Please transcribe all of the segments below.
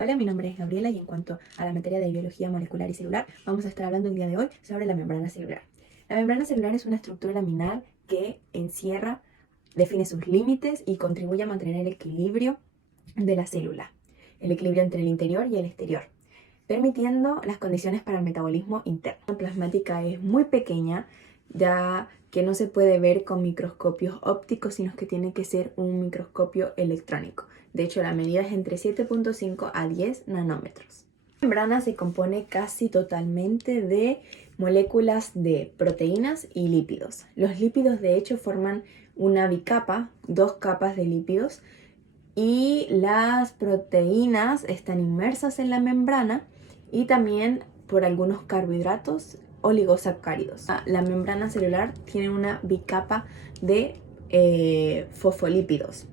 Hola, mi nombre es Gabriela y en cuanto a la materia de biología molecular y celular, vamos a estar hablando el día de hoy sobre la membrana celular. La membrana celular es una estructura laminar que encierra, define sus límites y contribuye a mantener el equilibrio de la célula, el equilibrio entre el interior y el exterior, permitiendo las condiciones para el metabolismo interno. La plasmática es muy pequeña, ya que no se puede ver con microscopios ópticos, sino que tiene que ser un microscopio electrónico. De hecho, la medida es entre 7.5 a 10 nanómetros. La membrana se compone casi totalmente de moléculas de proteínas y lípidos. Los lípidos, de hecho, forman una bicapa, dos capas de lípidos, y las proteínas están inmersas en la membrana y también por algunos carbohidratos oligosacáridos. La membrana celular tiene una bicapa de fosfolípidos.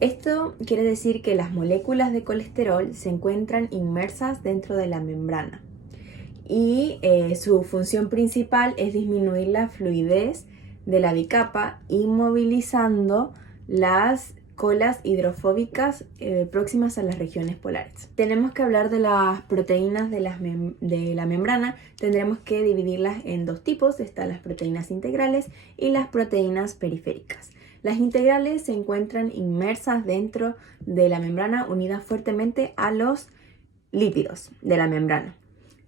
Esto quiere decir que las moléculas de colesterol se encuentran inmersas dentro de la membrana y su función principal es disminuir la fluidez de la bicapa, inmovilizando las colas hidrofóbicas próximas a las regiones polares. Tenemos que hablar de las proteínas de la membrana. Tendremos que dividirlas en dos tipos. Están las proteínas integrales y las proteínas periféricas. Las integrales se encuentran inmersas dentro de la membrana, unidas fuertemente a los lípidos de la membrana.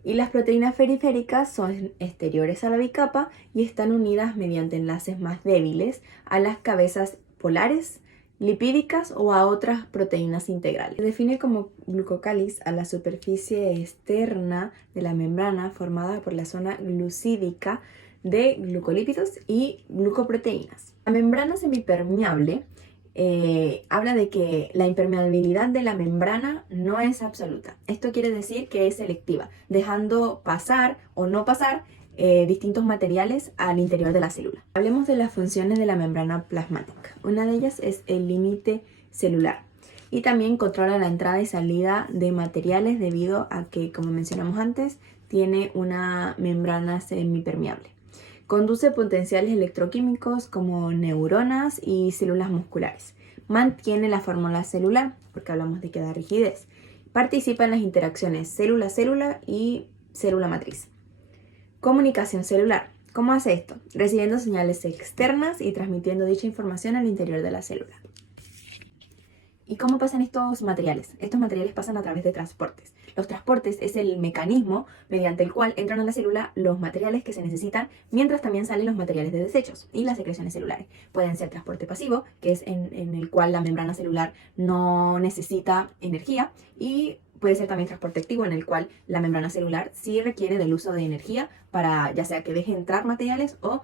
Y las proteínas periféricas son exteriores a la bicapa y están unidas mediante enlaces más débiles a las cabezas polares, lipídicas o a otras proteínas integrales. Se define como glucocáliz a la superficie externa de la membrana formada por la zona glucídica de glucolípidos y glucoproteínas. La membrana semipermeable habla de que la impermeabilidad de la membrana no es absoluta. Esto quiere decir que es selectiva, dejando pasar o no pasar distintos materiales al interior de la célula. Hablemos de las funciones de la membrana plasmática. Una de ellas es el límite celular y también controla la entrada y salida de materiales debido a que, como mencionamos antes, tiene una membrana semipermeable. Conduce potenciales electroquímicos como neuronas y células musculares. Mantiene la fórmula celular, porque hablamos de que da rigidez. Participa en las interacciones célula-célula y célula-matriz. Comunicación celular. ¿Cómo hace esto? Recibiendo señales externas y transmitiendo dicha información al interior de la célula. ¿Y cómo pasan estos materiales? Estos materiales pasan a través de transportes. Los transportes es el mecanismo mediante el cual entran a la célula los materiales que se necesitan, mientras también salen los materiales de desechos y las secreciones celulares. Pueden ser transporte pasivo, que es en el cual la membrana celular no necesita energía, y puede ser también transporte activo, en el cual la membrana celular sí requiere del uso de energía para ya sea que deje entrar materiales o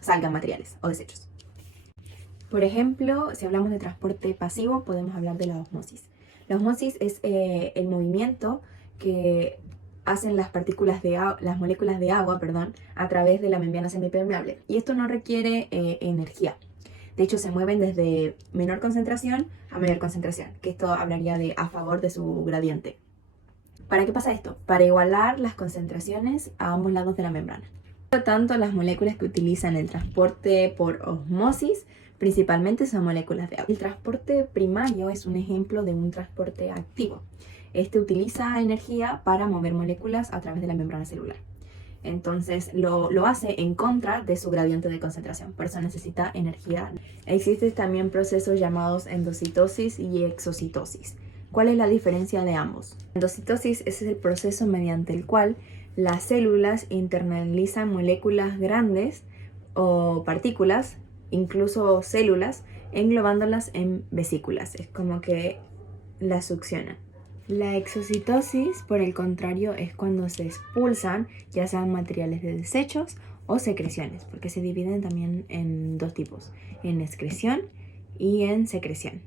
salgan materiales o desechos. Por ejemplo, si hablamos de transporte pasivo, podemos hablar de la ósmosis. La ósmosis es el movimiento que hacen las moléculas de agua, a través de la membrana semipermeable. Y esto no requiere energía. De hecho, se mueven desde menor concentración a mayor concentración, que esto hablaría a favor de su gradiente. ¿Para qué pasa esto? Para igualar las concentraciones a ambos lados de la membrana. Por lo tanto, las moléculas que utilizan el transporte por ósmosis principalmente son moléculas de agua. El transporte primario es un ejemplo de un transporte activo. Este utiliza energía para mover moléculas a través de la membrana celular. Entonces lo hace en contra de su gradiente de concentración, por eso necesita energía. Existen también procesos llamados endocitosis y exocitosis. ¿Cuál es la diferencia de ambos? Endocitosis es el proceso mediante el cual las células internalizan moléculas grandes o partículas, incluso células, englobándolas en vesículas. Es como que las succionan. La exocitosis, por el contrario, es cuando se expulsan ya sean materiales de desechos o secreciones, porque se dividen también en dos tipos, en excreción y en secreción.